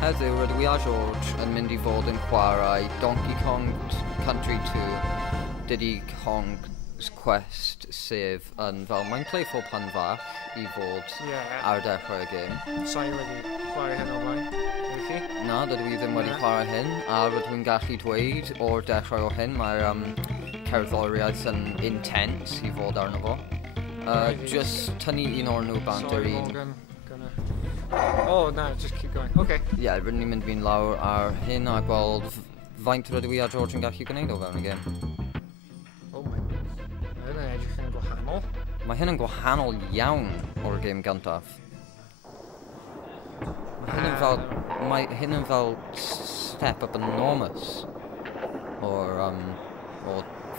Heddiw rydw i a George yn mynd I fod yn chwarae Donkey Kong Country 2 Diddy Kong's Quest sef yn fel mae'n playful pan fach I fod ar dechrau'r game. So I wedi chwarae hyn o blaen, wedi chi? Na, dydw I ddim wedi chwarae hyn, a rydw i'n gallu dweud o'r dechrau o hyn mae'r cerddoriaeth yn intense I fod arno fo. Just tynnu un o'r nhw bant yr un. Oh, no, just keep going. Okay. Yeah, rydyn ni'n mynd fi'n lawr ar hyn a gweld faint rydw I a George yn gallu gwneud o fewn y game. Oh my. Mae hyn yn edrych yn gwahanol. Mae hyn yn gwahanol iawn o'r game gyntaf. Mae hyn yn fel step up enormous o'r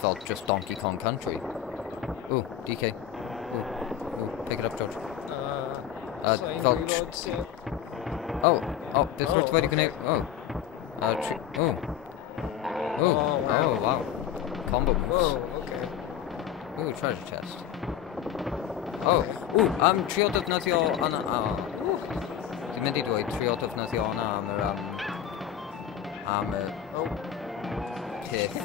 fel just Donkey Kong Country. Ooh, DK. Ooh, pick it up, George. Fel... beth rydw wedi gwneud... wow. Combo moves. Whoa, okay. Ooh, treasure chest. Trio defnyddio yna... Dwi'n mynd I dweud trio defnyddio yna am y peth...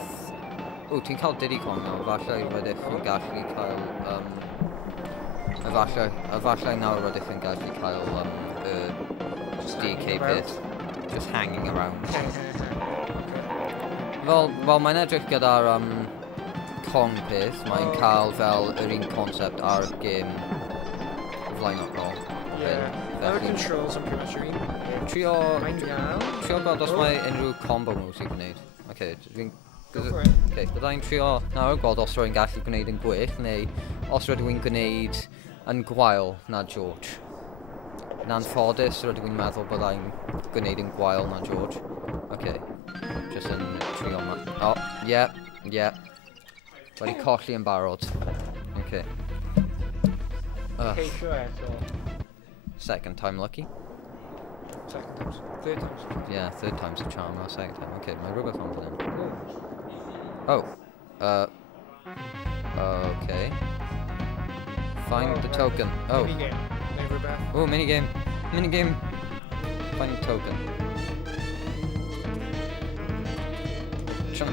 ti'n cael Diddy Kong nawr, falle rydych chi'n gallu cael... Efallai nawr rydych chi'n gallu cael y DK bit just hanging around. Wel, mae'n edrych gyda'r Kong peth, mae'n cael fel yr un concept ar game flaenorol. Yr controls yn pretty much yr un. Trio gweld os mae unrhyw combo moves I gwneud. Byddai'n trio nawr gweld os rwy'n gallu gwneud yn gwych, neu os rydw i'n gwneud yn gwael na George. Na'n ffodus rydw i'n meddwl byddai'n gwneud yn gwael na George. Just yn trio ma... Wedi colli yn barod. Second time lucky. Second times. Third times. Yeah, third time's a charm, not second time. Mae rhywbeth o'n fan hyn. Okay. Find the token. Minigame. Neu rhywbeth. Minigame. Find the token. Sian.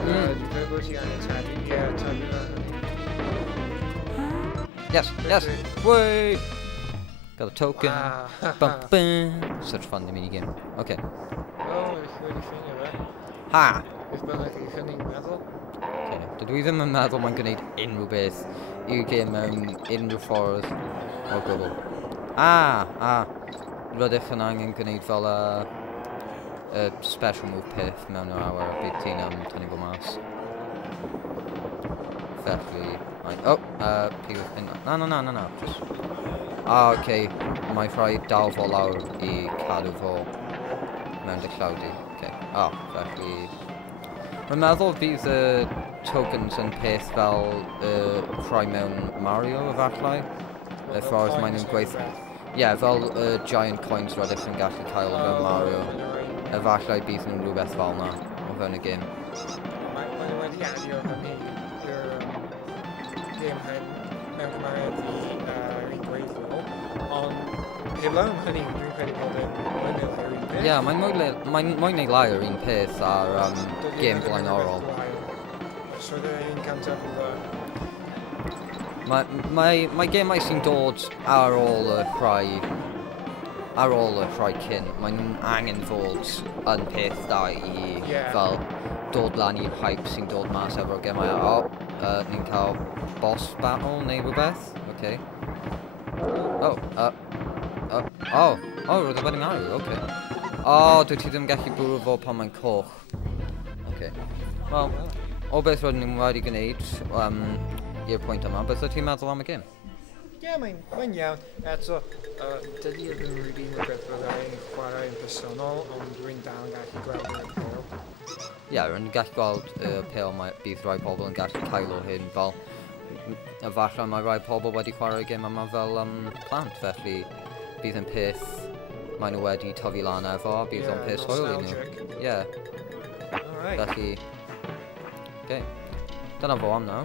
Dwi'n bod ti angen tabu. Tabu Yes. Way! Got a token. Such fun, the minigame. Okay. Ich wedi ffeindio fe. Ha! Beth byddech chi chynnig meddwl? Dydw I ddim yn meddwl mae'n gwneud unrhyw beth i'w game mewn unrhyw ffordd o gwbl. Rydych yn angen gwneud fel y special move peth mewn yr awyr a bydd ti'n tynnu fo mas. Felly... pigwch hyn... Na. Mae rhaid dal fo lawr I cadw fo mewn dy llawdi. Felly... Rwy'n meddwl bydd y tokens yn peth fel rhai mewn Mario efallai. Y ffordd maen nhw'n gweithio... fel y giant coins rydych yn gallu cael mewn Mario. Efallai bydd nhw'n rhywbeth fel na o fewn y game. Mae nhw wedi adio hynny i'r game hyn mewn cymeriad I un gweithio. Ond heblaw am hynny, dwi'n credu bod yn mwy neu lai yr un peth. Mae'n mwy neu lai yr un peth ar game blaenorol. So dwi'n un cyntaf o dda. Mae gemau sy'n dod ar ôl y rhai cyn. Mae nhw'n angen fod yn peth da I fel dod lan i'r hype sy'n dod mas efo'r gemau. Ni'n cael boss battle neu rhywbeth. Roedd e wedi marw, dwi ti ddim gallu bwrw fo pan mae'n coch. Wel, o beth roedden ni'n wedi gwneud i'r pwynt yma, beth ydych chi'n meddwl am y gêm? Mae'n iawn. Eto, dydy yn rili rhywbeth byddai'n chwarae yn personol, ond dwi'n dal yn gallu gweld yr pêl. Rwy'n gallu gweld y pêl bydd rhai pobl yn gallu cael o hyn fel... Efallai mae rhai pobl wedi chwarae'r gêm yma fel plant, felly bydd yn peth maen nhw wedi tyfu lan efo, bydd yn peth hwyl I nhw. Felly... Dyna fo am nawr.